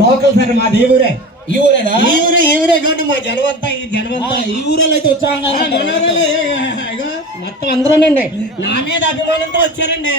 Local sir మాది ఈ ఊరే. ఈ ఊరేనా? ఈ ఊరే కాబట్టి మా జనమంతా ఈ జనమంతా ఈ ఊరేలో అయితే ఉత్సాహంగా మొత్తం అందరూనండి నా మీద అభిమానంతో వచ్చారండి.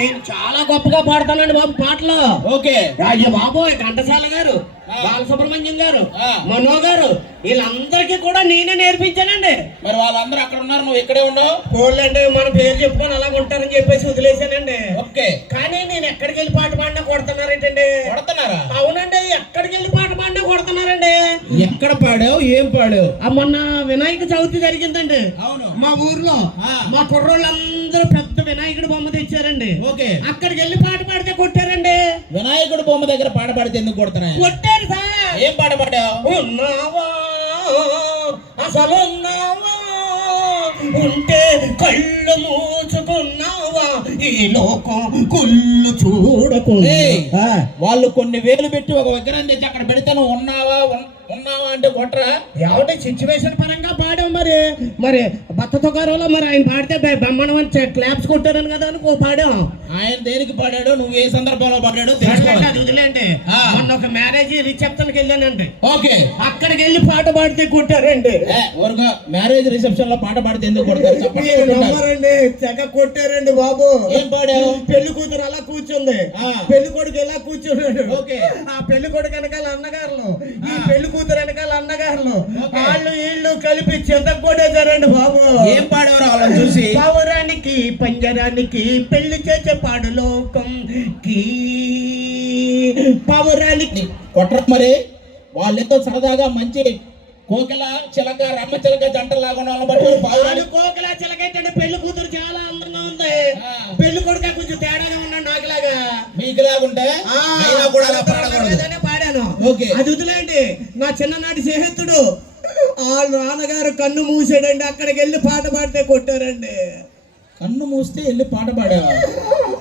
నేను చాలా గొప్పగా పాడతానండి బాబు పాటలు. ఓకే అయ్యో బాబోయ్, ఘంటసాల గారు, బాలసుబ్రహ్మణ్యం గారు, మనో గారు, వీళ్ళందరికీ కూడా నేనే నేర్పించానండి. మరి వాళ్ళందరూ అక్కడ ఉన్నారు, నువ్వు ఇక్కడే ఉండవు. పోలండి మన పేరు చెప్పుకొని అలాగ ఉంటారని చెప్పేసి వదిలేసానండి. ఓకే కానీ నేను ఎక్కడికి వెళ్ళి పాట పాడినా కొడుతున్నారేంటండి? కొడుతున్నారా? అవునండి, ఎక్కడికి వెళ్ళి పాట పాడినా కొడుతున్నారండి. ఎక్కడ పాడావు, ఏం పాడావు? మొన్న వినాయక చవితి జరిగిందండి. అవును, మా ఊర్లో మా కుర్రోళ్ళందరూ పెద్ద వినాయకుడి బొమ్మ తెచ్చారండి. ఓకే అక్కడికి వెళ్ళి పాట పాడితే కొట్టారండి. వినాయకుడు బొమ్మ దగ్గర పాట పాడితే ఎందుకు కొడుతున్నాయి? కొట్టారు సార్. ఏం పాట పాడావు? ఉన్నావా అసలు ఉన్నావా, ఉంటే కళ్ళు మూసుకున్నావా, ఈ లోకం కుళ్ళు చూడకుండా. వాళ్ళు కొన్ని వేలు పెట్టి ఒక విగ్రహం తెచ్చి అక్కడ పెడితే నువ్వు ఉన్నావా ఉన్నావా అంటే కొట్టరా? ఏమంటే సిచ్యువేషన్ పరంగా పాడాం. మరి భర్తతో గారులో మరి ఆయన పాడితే బొమ్మను క్లాప్స్ కొట్టారని కదా అని పాడాం. ఆయన దేనికి పాడాడో, నువ్వు ఏ సందర్భంలో పాడాడో వదిలేండి. మొన్న ఒక మ్యారేజ్ రిసెప్షన్ కి వెళ్ళానండి. ఓకే, అక్కడికి వెళ్ళి పాట పాడితే కొట్టారండి. మ్యారేజ్ రిసెప్షన్ లో పాట పాడితే ఎందుకు కొడతారు? తెగ కొట్టారండి బాబు. ఏం పాడావు? పెళ్లి కూతురు అలా కూర్చుంది, పెళ్లి కొడుకు ఎలా కూర్చున్నాడు. ఆ పెళ్లి కొడుకు వెనకాల అన్నగారులు, ఈ పెళ్లి కూతురు వెనకాల అన్నగారులు, వాళ్ళు వీళ్ళు కలిపి చెత్తకొట్టేశారండి బాబు. ఏం పాడేవారు వాళ్ళని చూసి? పౌరానికి పంజరానికి పెళ్లి చేసే పాడు లోకం కి పౌరానికి కొట్టరు. మరి వాళ్ళెంతో సరదాగా మంచి కోకిల చిలక రమ్మ చిలక జంటలాగా కోకిల చిలక అయితే పెళ్లి కూతురు చాలా అందంగా ఉంది, పెళ్లి కొడుక కొంచెం తేడాగా ఉన్నాడు నాకులాగా. మీకులాగుంటే పాడాను. అది వదిలేండి, నా చిన్ననాటి స్నేహితుడు వాళ్ళ నాన్నగారు కన్ను మూసాడండి, అక్కడికి వెళ్ళి పాట పాడితే కొట్టారండి. కన్ను మూస్తే వెళ్ళి పాట పాడావా?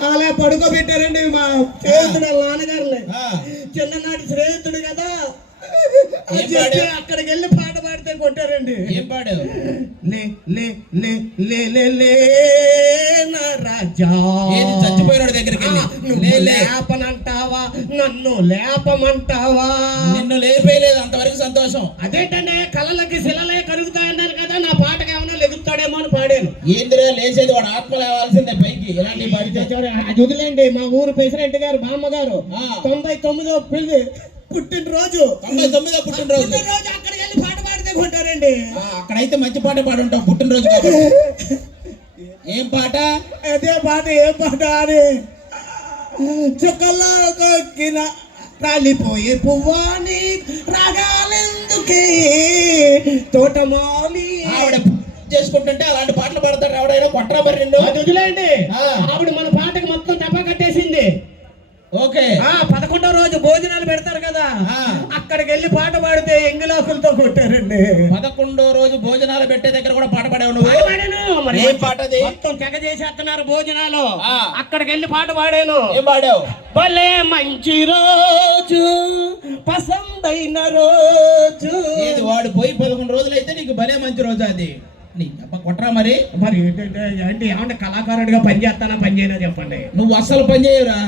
అలా పడుకోబెట్టారండి మా స్నేహితుడు వాళ్ళ నాన్నగారులే. చిన్ననాటి స్నేహితుడు కదా, అక్కడికి వెళ్ళి పాట పాడితే కొట్టారండి. ఏం పాడావు? లే లే లే లే లే లే నా రాజా, చచ్చిపోయినాడు దగ్గరికి నువ్వు లేపనంటావా, నన్ను లేపమంటావా? నిన్ను లేపేయలేదు, అంతవరకు సంతోషం. అదేంటంటే కళలకి శిలలే కలుగుతాయన్నారు కదా, నా పాటకి ఏమన్నా లెగుతాడేమో అని పాడాను. ఏంద్రా లేచేది, వాడు ఆత్మ లేవాల్సిందే పైకి. ఇలాంటి పాడితే అది వదిలేండి. మా ఊరు ప్రెసిడెంట్ గారు బామ్మగారు 99వ పుట్టినరోజు, 99వ పుట్టినరోజు అక్కడికి వెళ్ళి పాట పాడితే కొట్టారండి. అక్కడైతే మంచి పాట పాడుంటావు పుట్టినరోజు కాబట్టి. ఏం పాట? అదే పాట. ఏం పాట అని చుక్కల్లో కొక్కిన రాలిపోయే పువ్వాని రాగాలెందుకే తోటమాలి. ఆవిడ చేసుకుంటుంటే అలాంటి పాటలు పాడతాడు ఎవడైనా? కొట్టరా మరి నిన్ను? వదిలేండి. ఆవిడ మన పాటకి మొత్తం టపా కట్టేసింది. ఓకే, 11వ రోజు భోజనాలు పెడతారు కదా, అక్కడికి వెళ్ళి పాట పాడితే ఎంగిలాకులతో కొట్టారండి. 11వ రోజు భోజనాలు పెట్టే దగ్గర కూడా పాట పాడావు నువ్వు? మరి ఏం పాట అది? మొత్తం తెగ చేసేస్తున్నారు భోజనాలు, అక్కడికి వెళ్ళి పాట పాడాను. ఏం పాడావు? భలే మంచి రోజు, పసందైన రోజు. వాడు పోయి 11 రోజులు అయితే నీకు భలే మంచి రోజు అది. కొట్టరా మరి? మరి ఏంటి ఏమంటే కళాకారుడిగా పనిచేస్తానా పని చేయనా చెప్పండి. నువ్వు అస్సలు పని చేయవురా.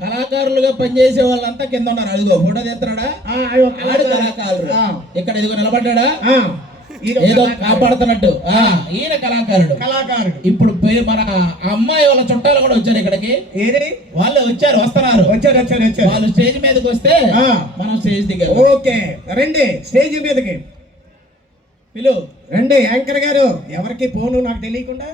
కళాకారులుగా పనిచేసే వాళ్ళంతా కింద ఉన్నారు. అదిగో ఫోటో తెస్తున్నాడా, కళాకారుడు. ఇక్కడ ఇదిగో నిలబడ్డా, ఏదో కాపాడుతున్నట్టు. ఈయన కళాకారుడు. ఇప్పుడు మన అమ్మాయి వాళ్ళ చుట్టాలు కూడా వచ్చారు ఇక్కడికి. వాళ్ళు వస్తున్నారు. వాళ్ళు స్టేజ్ మీదకి వస్తే మనం స్టేజ్ దిగాం. ఓకే రండి స్టేజ్ మీదకి. పిలు రండి యాంకర్ గారు. ఎవరికి ఫోను నాకు తెలియకుండా